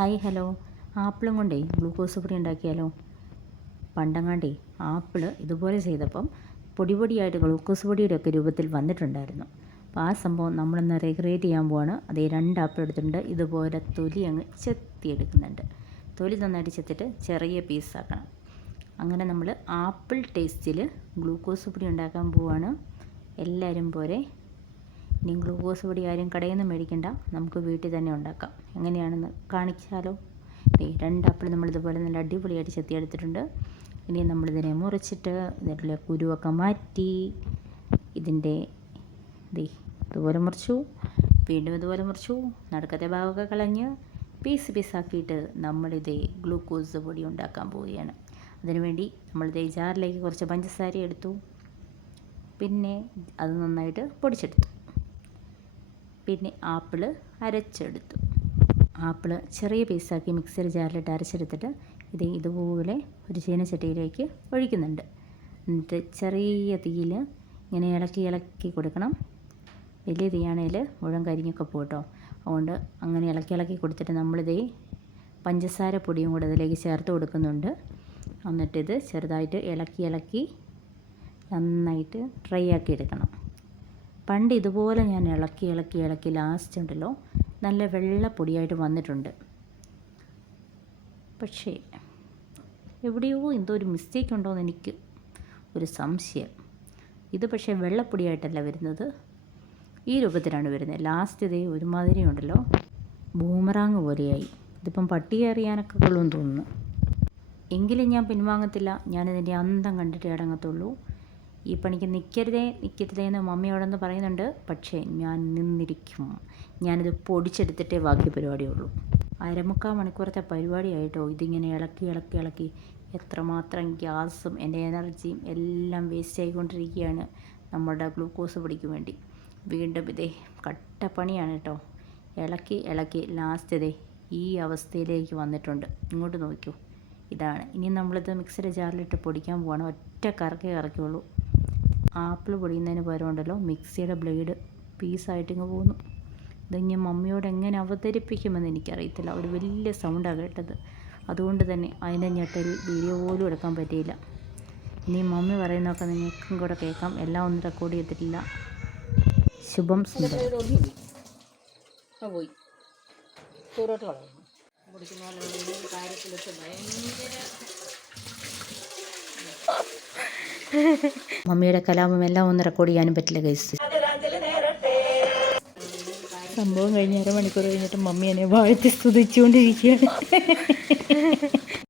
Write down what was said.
Hi hello. ആപ്പിളും കൊണ്ടേ glucose പൊടി ഉണ്ടാക്കിയാലോ? പണ്ടങ്ങാണ്ടേ ആപ്പിൾ ഇതുപോലെ ചെയ്തപ്പം പൊടി പൊടിയായിട്ട് ഗ്ലൂക്കോസ് പൊടിയുടെ ഒക്കെ രൂപത്തിൽ വന്നിട്ടുണ്ടായിരുന്നു. അപ്പോൾ ആ സംഭവം നമ്മളൊന്ന് റീക്രിയേറ്റ് ചെയ്യാൻ പോവാണ്. അതേ രണ്ട് ആപ്പിൾ എടുത്തിട്ടുണ്ട്. ഇതുപോലെ തൊലി അങ്ങ് ചെത്തിയെടുക്കുന്നുണ്ട്. തൊലി നന്നായിട്ട് ചെത്തിട്ട് ചെറിയ പീസാക്കണം അങ്ങനെ നമ്മൾ ആപ്പിൾ ടേസ്റ്റിൽ ഗ്ലൂക്കോസ് പൊടി ഉണ്ടാക്കാൻ പോവാണ്. എല്ലാവരും പോരെ. ഇനി ഗ്ലൂക്കോസ് പൊടി ആരും കടയിൽ നിന്ന് മേടിക്കണ്ട. നമുക്ക് വീട്ടിൽ തന്നെ ഉണ്ടാക്കാം. എങ്ങനെയാണെന്ന് കാണിച്ചാലോ? രണ്ട് നമ്മൾ ഇതുപോലെ നല്ല അടിപൊളിയായിട്ട് ചെത്തിയെടുത്തിട്ടുണ്ട് ഇനി നമ്മളിതിനെ മുറിച്ചിട്ട് ഇതിന്റെ കുരുവൊക്കെ മാറ്റി ഇതിന്റെ ദേ ഇതുപോലെ മുറിച്ചു. വീണ്ടും ഇതുപോലെ മുറിച്ചു. നടുക്കത്തെ ഭാഗമൊക്കെ കളഞ്ഞ് പീസ് പീസാക്കിയിട്ട് നമ്മളിതേ ഗ്ലൂക്കോസ് പൊടി ഉണ്ടാക്കാൻ പോവുകയാണ്. അതിനുവേണ്ടി നമ്മളിതേ ജാറിലേക്ക് കുറച്ച് പഞ്ചസാര എടുത്തു. പിന്നെ അത് നന്നായിട്ട് പൊടിച്ചെടുത്തു. പിന്നെ ആപ്പിൾ അരച്ചെടുത്തു. ആപ്പിൾ ചെറിയ പീസാക്കി മിക്സർ ജാറിലിട്ട് അരച്ചെടുത്തിട്ട് ഇത് ഇതുപോലെ ഒരു ചീനച്ചട്ടിയിലേക്ക് ഒഴിക്കുന്നുണ്ട്. എന്നിട്ട് ചെറിയ തീയിൽ ഇങ്ങനെ ഇളക്കി ഇളക്കി കൊടുക്കണം. വലിയ തീയാണേൽ മുഴുവൻ കരിഞ്ഞൊക്കെ പോട്ടോ അതുകൊണ്ട് അങ്ങനെ ഇളക്കി ഇളക്കി കൊടുത്തിട്ട് നമ്മളിത് പഞ്ചസാര പൊടിയും കൂടെ അതിലേക്ക് ചേർത്ത് കൊടുക്കുന്നുണ്ട്. എന്നിട്ടിത് ചെറുതായിട്ട് ഇളക്കി ഇളക്കി നന്നായിട്ട് ഡ്രൈ ആക്കി എടുക്കണം. പണ്ട് ഇതുപോലെ ഞാൻ ഇളക്കി ഇളക്കി ഇളക്കി ലാസ്റ്റ് ഉണ്ടല്ലോ നല്ല വെള്ളപ്പൊടിയായിട്ട് വന്നിട്ടുണ്ട്. പക്ഷേ എവിടെയോ എന്തോ ഒരു മിസ്റ്റേക്ക് ഉണ്ടോയെന്ന് എനിക്ക് ഒരു സംശയം. ഇത് പക്ഷേ വെള്ളപ്പൊടിയായിട്ടല്ല വരുന്നത്. ഈ രൂപത്തിലാണ് വരുന്നത്. ലാസ്റ്റ് ഇതേ ഒരുമാതിരി ഉണ്ടല്ലോ. ബൂമറാങ് പോലെയായി. ഇതിപ്പം പട്ടിയെ അറിയാനൊക്കെ കൊള്ളുമെന്ന് തോന്നുന്നു. എങ്കിലും ഞാൻ പിൻവാങ്ങത്തില്ല. ഞാനിതിന്റെ അന്തം കണ്ടിട്ടേ അടങ്ങത്തുള്ളൂ. ഈ പണിക്ക് നിൽക്കരുതേ നിൽക്കരുതേ എന്ന് മമ്മിയോടൊന്ന് പറയുന്നുണ്ട്. പക്ഷേ ഞാൻ നിന്നിരിക്കും. ഞാനിത് പൊടിച്ചെടുത്തിട്ടേ ബാക്കി പരിപാടിയുള്ളൂ. അരമുക്കാൽ മണിക്കൂറത്തെ പരിപാടിയായിട്ടോ? ഇതിങ്ങനെ ഇളക്കി ഇളക്കി ഇളക്കി എത്രമാത്രം ഗ്യാസും എന്റെ എനർജിയും എല്ലാം വേസ്റ്റ് ആയിക്കൊണ്ടിരിക്കുകയാണ് നമ്മുടെ ഗ്ലൂക്കോസ് പിടിക്കും വേണ്ടി. വീണ്ടും ഇതേ കട്ടപ്പണിയാണ് കേട്ടോ. ഇളക്കി ഇളക്കി ലാസ്റ്റ് ഇതേ ഈ അവസ്ഥയിലേക്ക് വന്നിട്ടുണ്ട്. ഇങ്ങോട്ട് നോക്കൂ. ഇതാണ്. ഇനി നമ്മളിത് മിക്സിയുടെ ജാറിലിട്ട് പൊടിക്കാൻ പോവാണ്. ഒറ്റ കറക്കേ കറക്കുള്ളൂ ആപ്പിൾ പൊടിയുന്നതിന് പകരം ഉണ്ടല്ലോ മിക്സിയുടെ ബ്ലേഡ് പീസായിട്ട് ഇങ്ങ് പോകുന്നു. ഇത് ഞാൻ മമ്മിയോട് എങ്ങനെ അവതരിപ്പിക്കുമെന്ന് എനിക്കറിയത്തില്ല. ഒരു വലിയ സൗണ്ടാണ് കേട്ടത്. അതുകൊണ്ട് തന്നെ അതിന്റെ ഞെട്ടൽ വീഡിയോ പോലും എടുക്കാൻ പറ്റിയില്ല. ഇനി മമ്മി പറയുന്നതൊക്കെ നിങ്ങൾക്കും കൂടെ കേൾക്കാം. എല്ലാം ഒന്നും റെക്കോർഡ് ചെയ്തിട്ടില്ല. ശുഭം പോയി. ഭയങ്കര മമ്മിയുടെ കലാപം എല്ലാം ഒന്ന് റെക്കോർഡ് ചെയ്യാനും പറ്റില്ല ഗൈസ് സംഭവം കഴിഞ്ഞ് അരമണിക്കൂർ കഴിഞ്ഞിട്ട് മമ്മി എന്നെ വാഴ്ത്തി സ്തുതിച്ചുകൊണ്ടിരിക്കുകയാണ്.